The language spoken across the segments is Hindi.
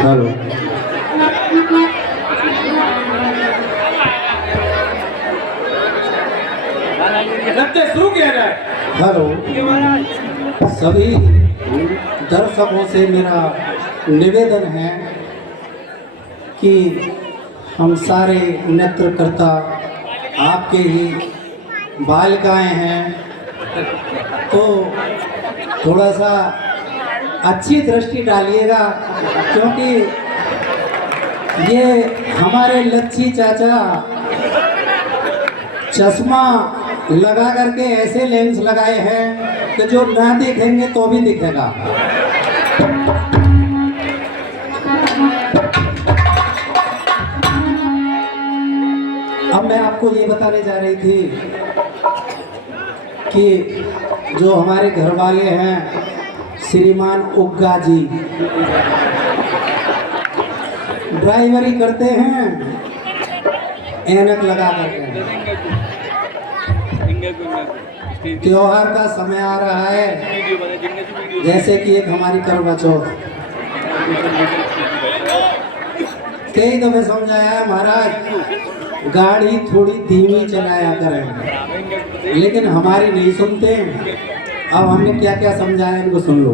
हेलो। शुरू किया जाए। हेलो सभी दर्शकों से मेरा निवेदन है कि हम सारे नृत्यकर्ता आपके ही बालिकाएं हैं, तो थोड़ा सा अच्छी दृष्टि डालिएगा, क्योंकि ये हमारे लच्छी चाचा चश्मा लगा करके ऐसे लेंस लगाए हैं कि जो ना दिखेंगे तो भी दिखेगा। अब मैं आपको ये बताने जा रही थी कि जो हमारे घर वाले हैं श्रीमान उग्गा जी, ड्राइवरी करते हैं ऐनक लगा करके। त्योहार का समय आ रहा है, जैसे कि एक हमारी करवा चौथ। कई दफे समझाया है महाराज गाड़ी थोड़ी धीमी चलाया करें, लेकिन हमारी नहीं सुनते। अब हमने क्या क्या समझाया इनको सुन लो।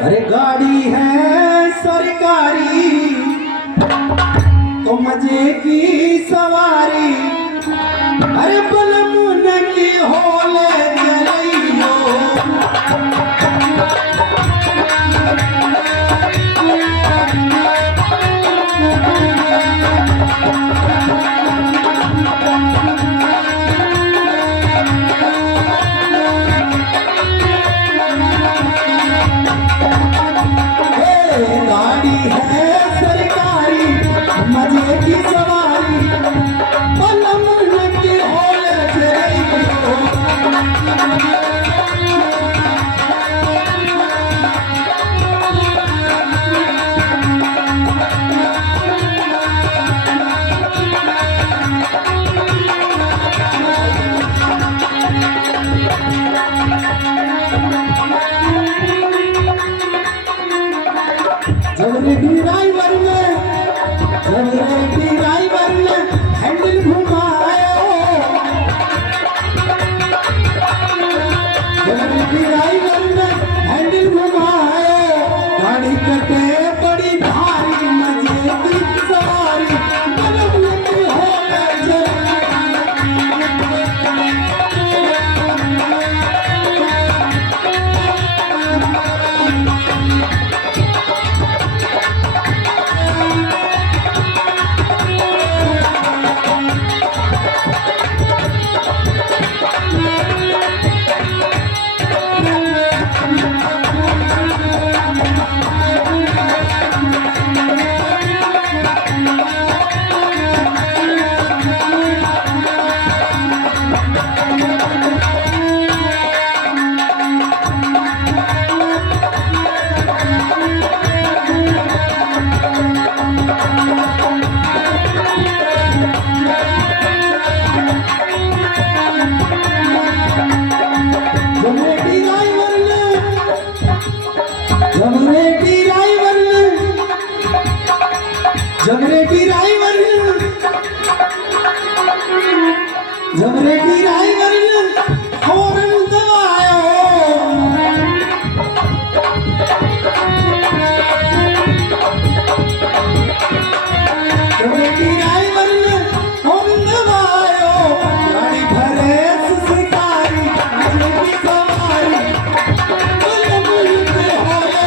अरे गाड़ी है सरकारी तो मजे की सवारी, अरे बलमुन की होले चलियो। गाड़ी है सरकारी मजे की सवारी, बलमुन की होले चलियो। जब रे ड्राइवर ने हैंडल घुमाया, जब रे ड्राइवर ने हैंडल घुमाया, गाड़ी कटे बड़ी भारी मजे की सवारी, बलमुन की होले हॉर्न दबाया, जब रे ड्राइवर ने हॉर्न दबाया, गाड़ी भरे शिकारी मजे की सवारी, बलमुन की होले।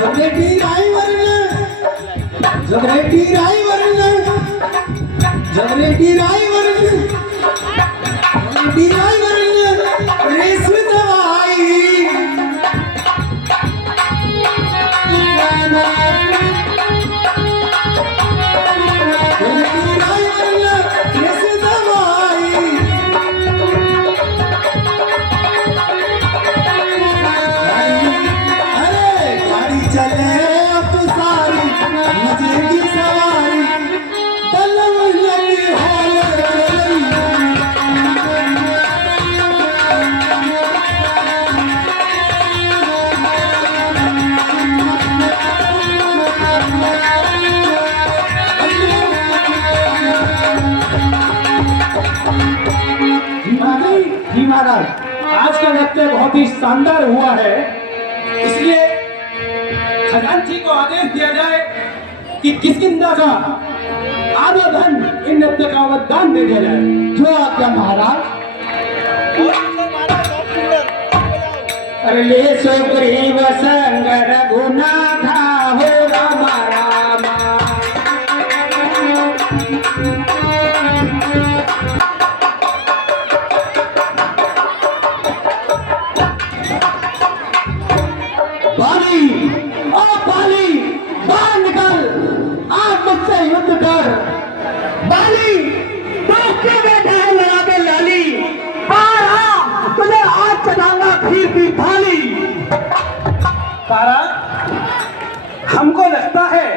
जगरेटी ड्राइवर जगरेटी ड्राइवर जगरेटी ड्राइवर जगरेटी ड्राइवर रेस दवाई जगरेटी ड्राइवर रेस दवाई अरे गाड़ी चले अब सारी मजे की सवारी बल्लम लगी हाल जी महाराज, आज का नृत्य बहुत ही शानदार हुआ है, इसलिए खजांची को आदेश दिया जाए कि किसकिंदा का आधा धन इन नृत्य का अवदान दे दिया जाए। जो आपका महाराज अरे सुग्रीव संग रघुनाथ हो रामा रामा। बाली ओ बाली बाहर निकल आप मुझसे युद्ध कर बाली तू क्यों बैठा है लड़ा के लाली बाहर आ तुझे आज चढ़ाऊंगा खीर की थाली तारा, हमको लगता है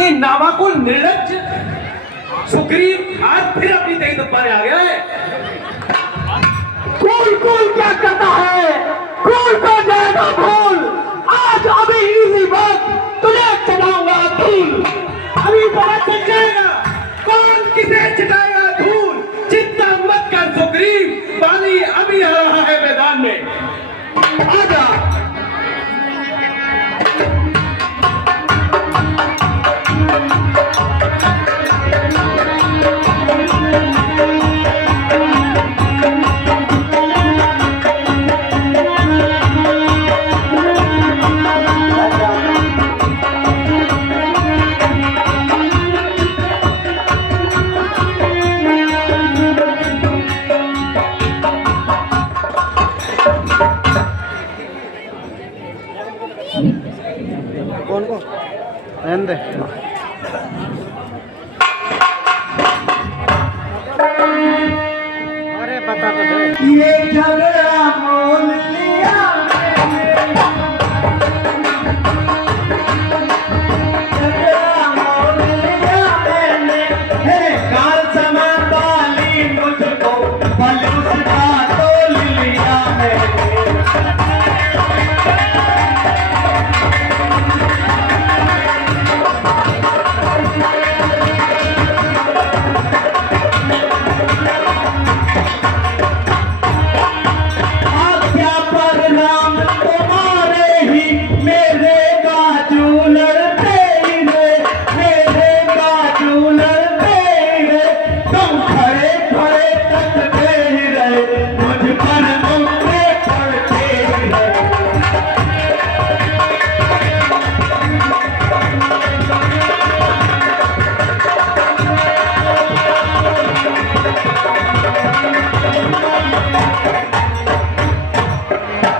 ये नावाकुल निर्लज्ज सुग्रीव आज फिर अपनी तेज दब्बाने आ गया है। कूल कूल क्या करता है कूल को जाएगा भूल आज अभी इसी वक्त तुझे चढ़ाऊंगा धूल अभी पता चल जाएगा कौन किसे चिताएगा धूल। चिंता मत कर सुग्रीव, पानी अभी आ रहा है मैदान में। आजा अरे बता तो दे। ये झगड़ा मोल लिया झगड़ा मोल लिया मैंने मेरे काल समा बाली मुझको बल उसका तोल लिया मैंने आज्ञा पर नाम तुम्हारे ही मेरे बाजू लड़ते ही मेरे बाजू लड़ते ही तुम खड़े खड़े तकते ही रहे मुझ पर उंगली पड़ते ही रहे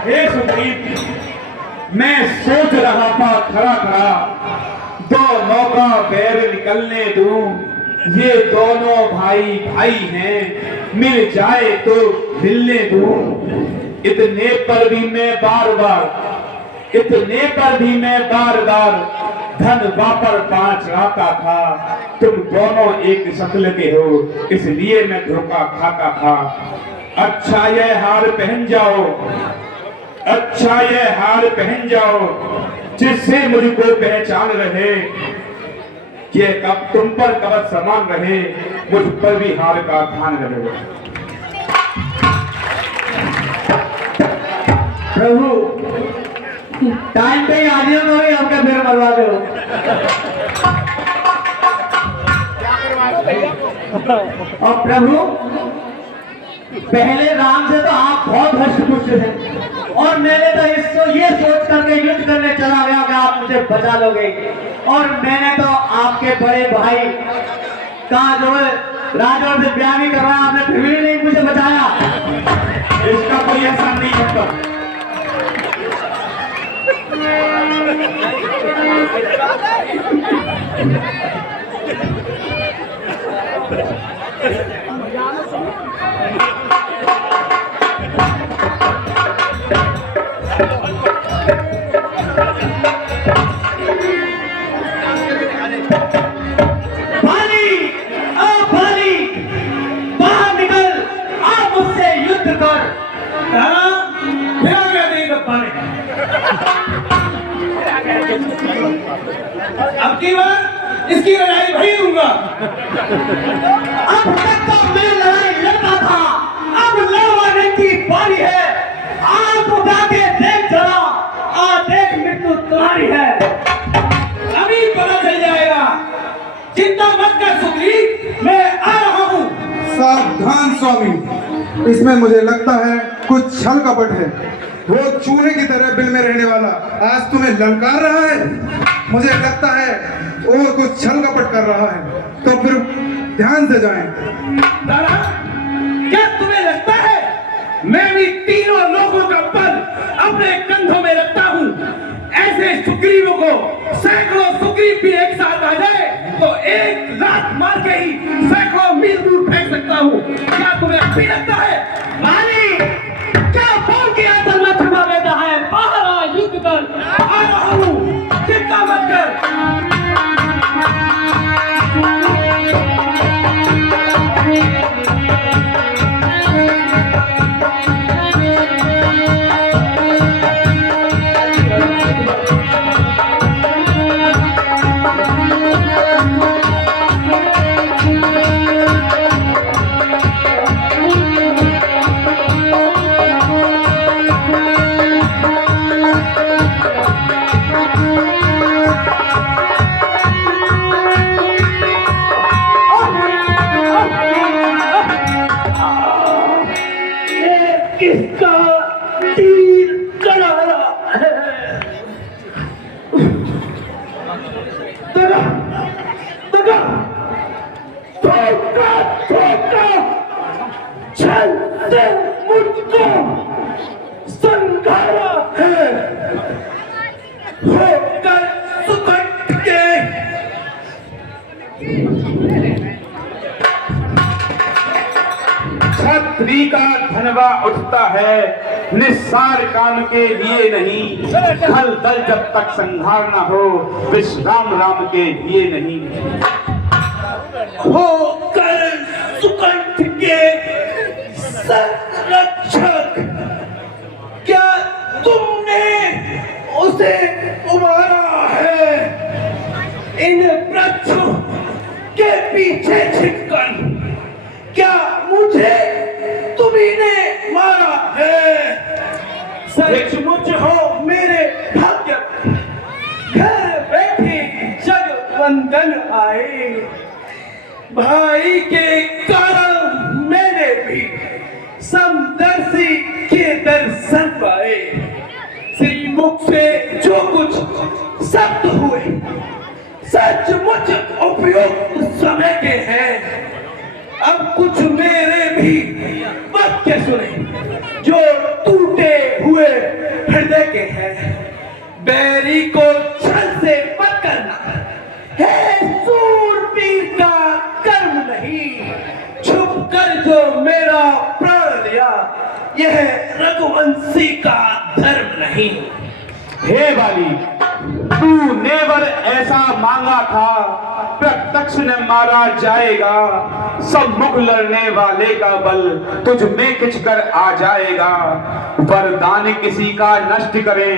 हे सुग्रीव, मैं सोच रहा था खड़ा खड़ा दो मौका बैर निकलने दूं। ये दोनों भाई भाई हैं, मिल जाए तो मिलने दूं। इतने पर भी मैं बार बार धन वापर पांच लाता था। तुम दोनों एक शक्ल के हो, इसलिए मैं धोखा खाता था। अच्छा ये हार पहन जाओ, अच्छा ये हार पहन जाओ, जिससे मुझको पहचान रहे। ये कब तुम पर कवच समान रहे, मुझ पर भी हार का ध्यान रहे। प्रभु टाइम पे ही आदमियों को ही हमके फिर मरवा दो और प्रभु पहले राम से तो आप बहुत हष्ट पुष्ट थे और मैंने तो इसको ये सोच करके युद्ध करने चला गया कि बचा लोगे। और मैंने तो आपके बड़े भाई का जो है राजौर से ब्याह भी करवाया, आपने फिर भी नहीं मुझे बचाया। इसका कोई ऐसा नहीं होता। अब की बार इसकी लड़ाई वही दूंगा। अब तक तो मैं लड़ाई लड़ता था, अब लड़वाने की बारी है। आंख उठा के देख जरा, देख मृत्यु तुम्हारी है। अभी पता चल जाएगा। चिंता मत कर सुग्रीव, मैं आ रहा हूँ। सावधान स्वामी, इसमें मुझे लगता है कुछ छल कपट है। वो चूहे की तरह बिल में रहने वाला आज तुम्हें ललकार रहा है। मुझे लगता है वो कुछ छल कपट कर रहा है, तो फिर ध्यान से जाएं। दादा, क्या तुम्हें लगता है मैं भी तीनों लोगों का बल अपने कंधों में रखता हूँ? ऐसे सुग्रीवों को सैकड़ों सुग्रीव भी एक साथ आ जाए तो एक लात मार के ही सैकड़ों मील दूर फेंक सकता हूँ। क्या तुम्हें भी लगता है? रानी, क्या बोल के आंचल में छुपा लेता है? बाहर आ, युद्ध कर। आ रहा हूँ, चिंता मत कर। किसका तीर करारा है? दगा, दगा, धोखा, धोखा, छल से मुझको संघारा है। होकर सुखट के छत्री का धनवा उठता है, निस्सार काम के लिए नहीं। खल दल जब तक संहार न हो, विश्राम राम के लिए नहीं। होकर सुकंठ के संरक्षक, क्या तुमने उसे उबारा है? इन वृक्षों के पीछे छिपकर क्या मुझे तुम्ही ने मारा है? सचमुच हो मेरे भाग्य, घर बैठे जगवंदन आए। भाई के कारण मैंने भी समदर्शी के दर्शन पाए। श्री मुख से जो कुछ शब्द हुए सचमुच उपयुक्त समय के हैं। अब कुछ मेरे भी वाक्य सुने जो टूटे हुए हृदय के हैं। बैरी को छल से मत करना है, सूरवीर का कर्म नहीं। छुप कर जो मेरा प्राण लिया, यह रघुवंशी का धर्म नहीं। हे बाली, तू नेवर ऐसा मांगा था, प्रत्यक्ष न मारा जाएगा। सब मुख लड़ने वाले का बल तुझ में खिंच कर आ जाएगा। वरदान किसी का नष्ट करें,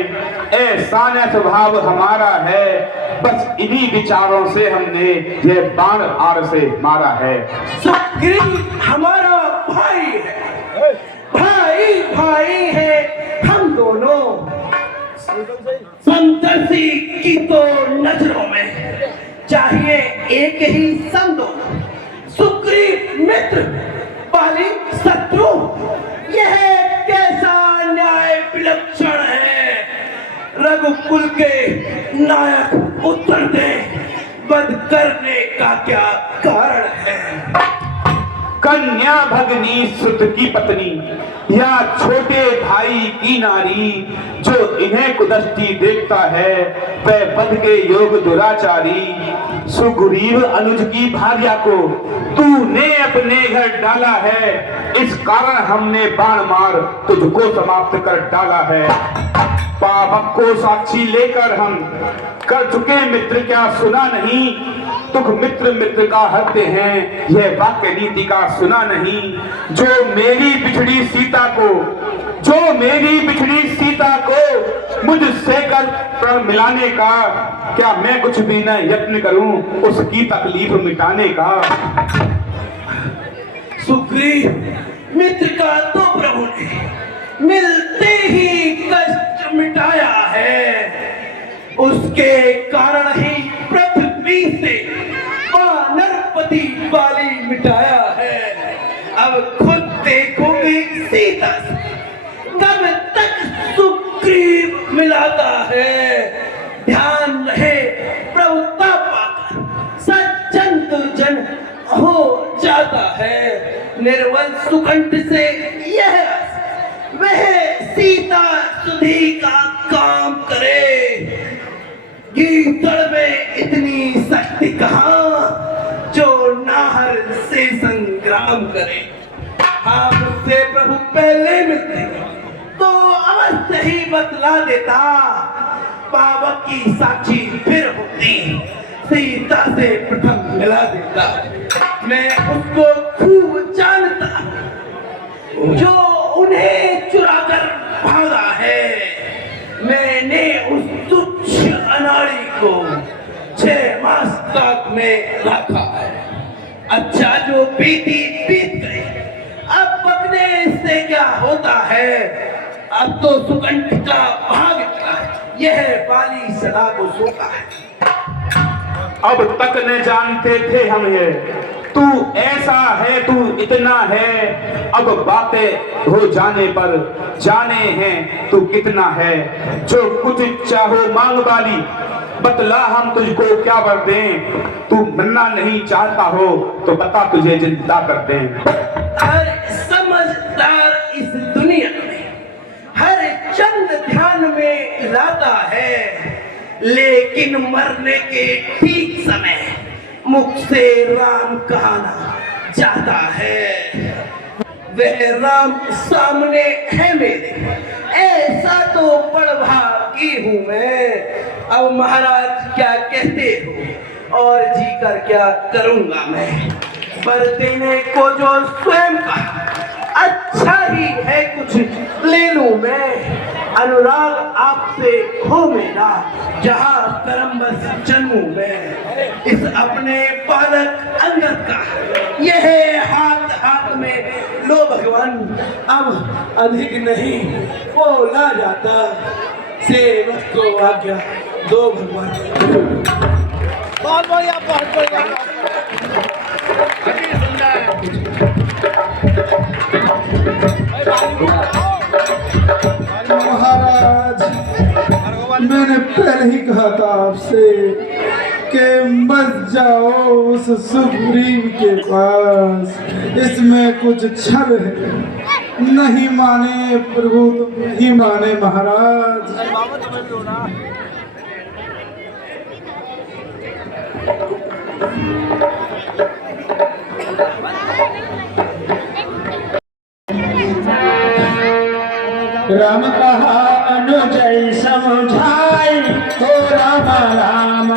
ऐसा न स्वभाव हमारा है। बस इन्हीं विचारों से हमने ये बाण आर से मारा है। सुग्रीव हमारा भाई है, भाई भाई है हम दोनों। संतर्षी की तो नजरों में चाहिए एक ही संदो। सुग्रीव मित्र, बाली शत्रु, यह कैसा न्याय विलक्षण है। रघु रघुकुल के नायक उत्तर दे, वध करने का क्या कारण है? कन्या भगनी सुत की पत्नी या छोटे भाई की नारी, जो इन्हें कुदृष्टि देखता है वह पद के योग दुराचारी। सुग्रीव अनुज की भार्या को तूने अपने घर डाला है, इस कारण हमने बाण मार तुझको समाप्त कर डाला है। पावक को साक्षी लेकर हम कर चुके मित्र, क्या सुना नहीं? तुख मित्र मित्र का हत्ते हैं, यह वाक्य नीति का सुना नहीं। जो मेरी बिछड़ी सीता को मुझसे कर प्रण मिलाने का, क्या मैं कुछ भी न यत्न करूं उसकी तकलीफ मिटाने का? सुग्रीव मित्र का तो प्रभु ने मिलते ही कष्ट मिटाया है, उसके कारण ही पृथ्वी से वानरपति वाली मिटाया है। अब खुद देखोगे सीता से कब तक सुग्रीव मिलाता है। ध्यान रहे प्रभुता पाकर सज्जन दुर्जन हो जाता है। निर्बल सुकंठ से यह वह सीता सुधी का काम करे। गीदड़ में इतनी शक्ति कहाँ जो नाहर से संग्राम करे। हाँ, मुझसे प्रभु पहले मिलते तो अवश्य ही बतला देता, पावक की साक्षी फिर होती, सीता से प्रथम मिला देता। मैं उसको खूब जानता जो उन्हें चुराकर भागा है। मैंने उस तुच्छ अनाड़ी को 6 मास तक में रखा है। अच्छा, जो बीती बीत गई, अब पकने से क्या होता है। अब तो सुकंठ का भाग निकला, यह बाली सदा को सोता है। अब तक न जानते थे हम ये, तू ऐसा है, तू इतना है। अब बातें हो जाने पर जाने हैं तू कितना है। जो कुछ चाहो मांग वाली, बतला हम तुझको क्या वर दें। तू मरना नहीं चाहता हो तो बता, तुझे जिंदा कर दें। हर समझदार इस दुनिया में हर चंद ध्यान में रहता है, लेकिन मरने के ठीक समय मुख से राम कहना चाहता है। वह राम सामने है मेरे, ऐसा तो बड़भागी हूं मैं। अब महाराज क्या कहते हो और जी कर क्या करूंगा मैं। पर देने को जो स्वयं कहा, अच्छा ही है कुछ ले लूं मैं। अनुराग आपसे हो मेरा, जहां करम बस जन्मूं मैं। इस अपने बालक अंगद का यह हाथ हाथ में लो भगवान, अब अधिक नहीं बोला जाता। सेवक को आज्ञा दो भगवान। बहुत बढ़िया, बहुत बढ़िया। महाराज, मैंने पहले ही कहा था आपसे कि मत जाओ उस सुग्रीव के पास, इसमें कुछ छल है। नहीं माने प्रभु तो नहीं माने महाराज। राम कहा अनुजय समझाई, हो राम राम।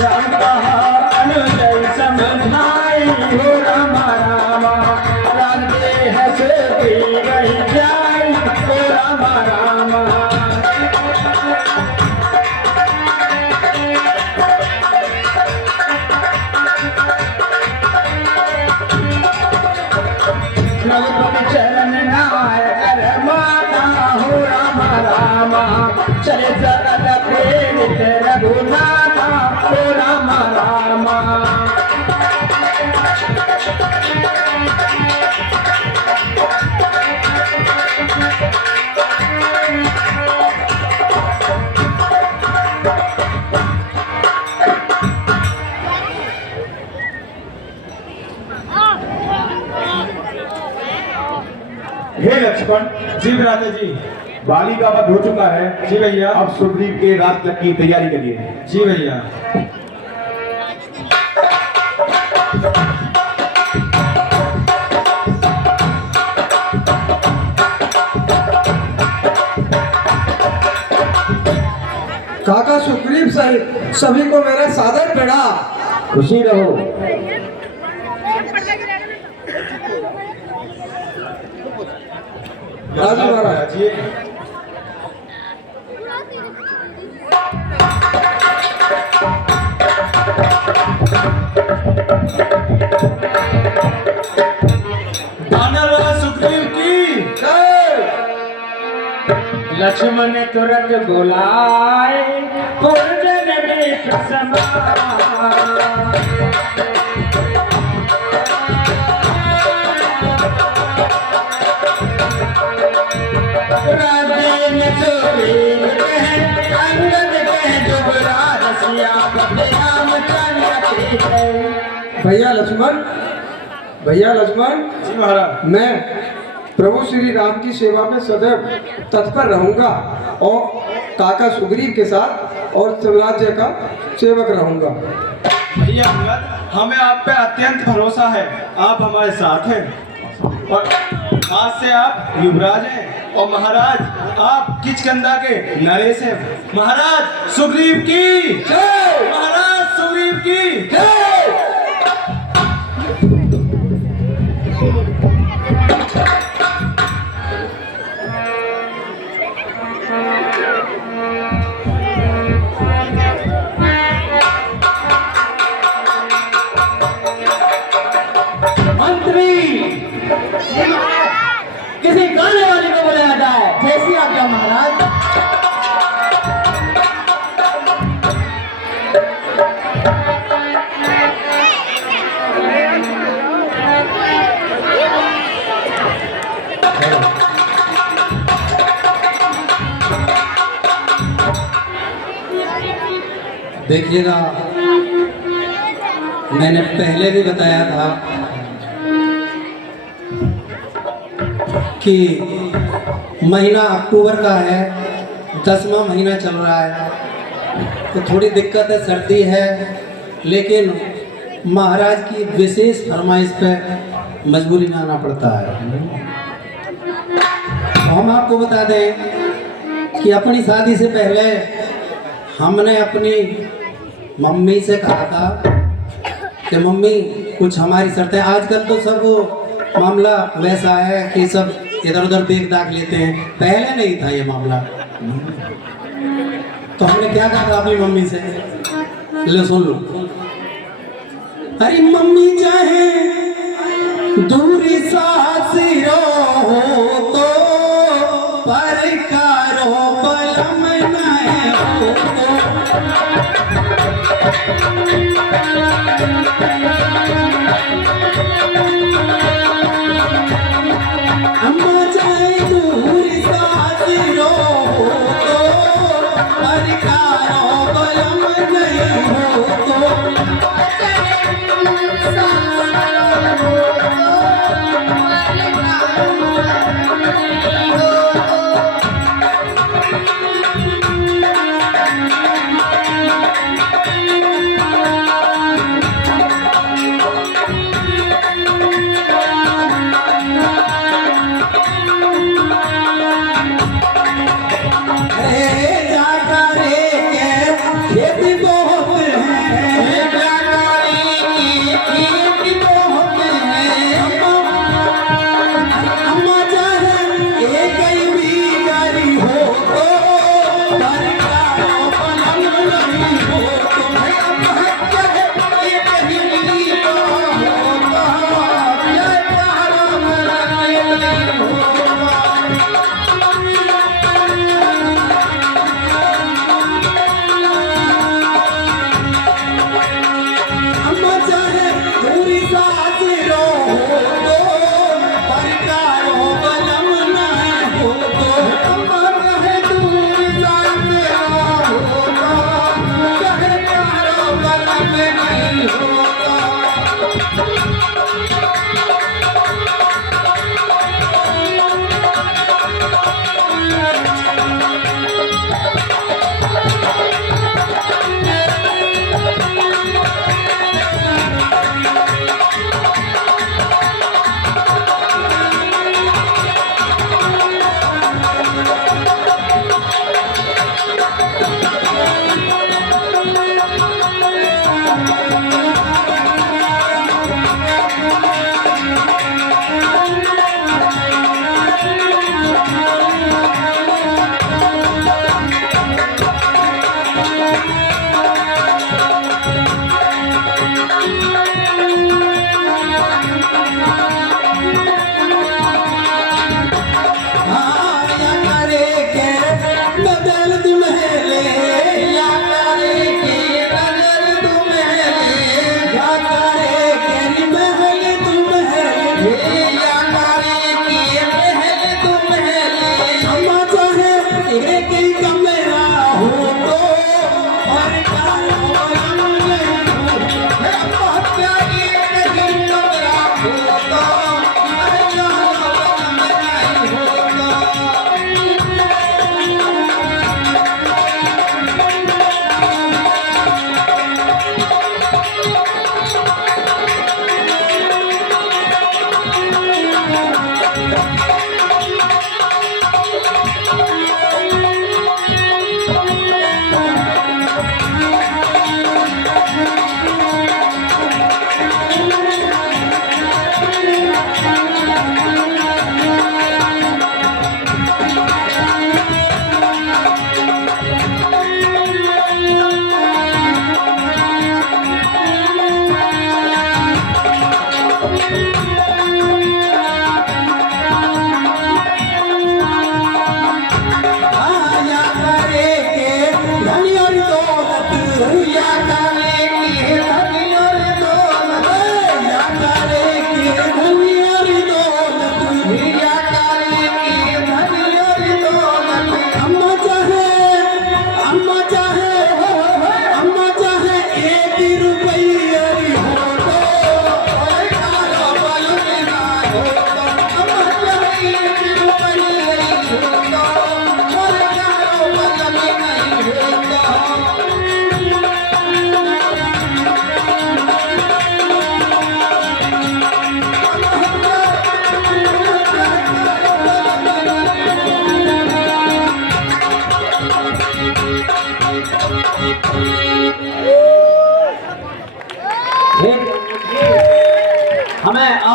राम कहा अनुजय समझाई, हो राम राम। राम के हंस की रही जाई, हो राम राम। रघुपति चरण नाय कर माता, हो राम राम। चले सकल प्रेरित रघुनाथा, हो राम राम। लक्ष्मण। जी भ्राता जी। बाली का वध हो चुका है। जी भैया। अब सुग्रीव के रात तक की तैयारी करिए। जी भैया। काका सुग्रीव सहित सभी को मेरा सादर प्रणाम। खुशी रहो। राजू महाराज। जी। वानर सुग्रीव की लक्ष्मण तुरंत बुलाए पुरजन में प्रसमा। भैया लक्ष्मण, भैया लक्ष्मण, जी महाराज। मैं प्रभु श्री राम की सेवा में सदैव तत्पर रहूंगा और काका सुग्रीव के साथ और स्वराज्य का सेवक रहूंगा। भैया अंगद, हमें आप पे अत्यंत भरोसा है। आप हमारे साथ हैं और आज से आप युवराज हैं और महाराज आप किचकंदा के नरेश हैं। महाराज सुग्रीव की जय। महाराज सुग्रीव की जय। किसी गाने वाले को बुलाया जाए। जैसी आज्ञा महाराज। देखिएगा, मैंने पहले भी बताया था कि महीना अक्टूबर का है, 10वां महीना चल रहा है, तो थोड़ी दिक्कत है, सर्दी है, लेकिन महाराज की विशेष फरमाइश पे मजबूरी में आना पड़ता है। तो हम आपको बता दें कि अपनी शादी से पहले हमने अपनी मम्मी से कहा था कि मम्मी कुछ हमारी शर्तें। आजकल तो सब मामला वैसा है कि सब इधर उधर देख दाख लेते हैं, पहले नहीं था ये मामला। तो हमने क्या कहा था अपनी मम्मी से, ले सुन लो। अरे मम्मी चाहे दूरी सासी रहो तो परकारो बलम नए हो तो। अम्मा चाहे दूरी सासी रहो तो परकारो बलम नए हो तो।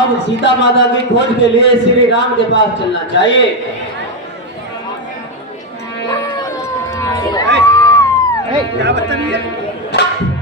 अब सीता माता की खोज के लिए श्री राम के पास चलना चाहिए। क्या बदतमीज है?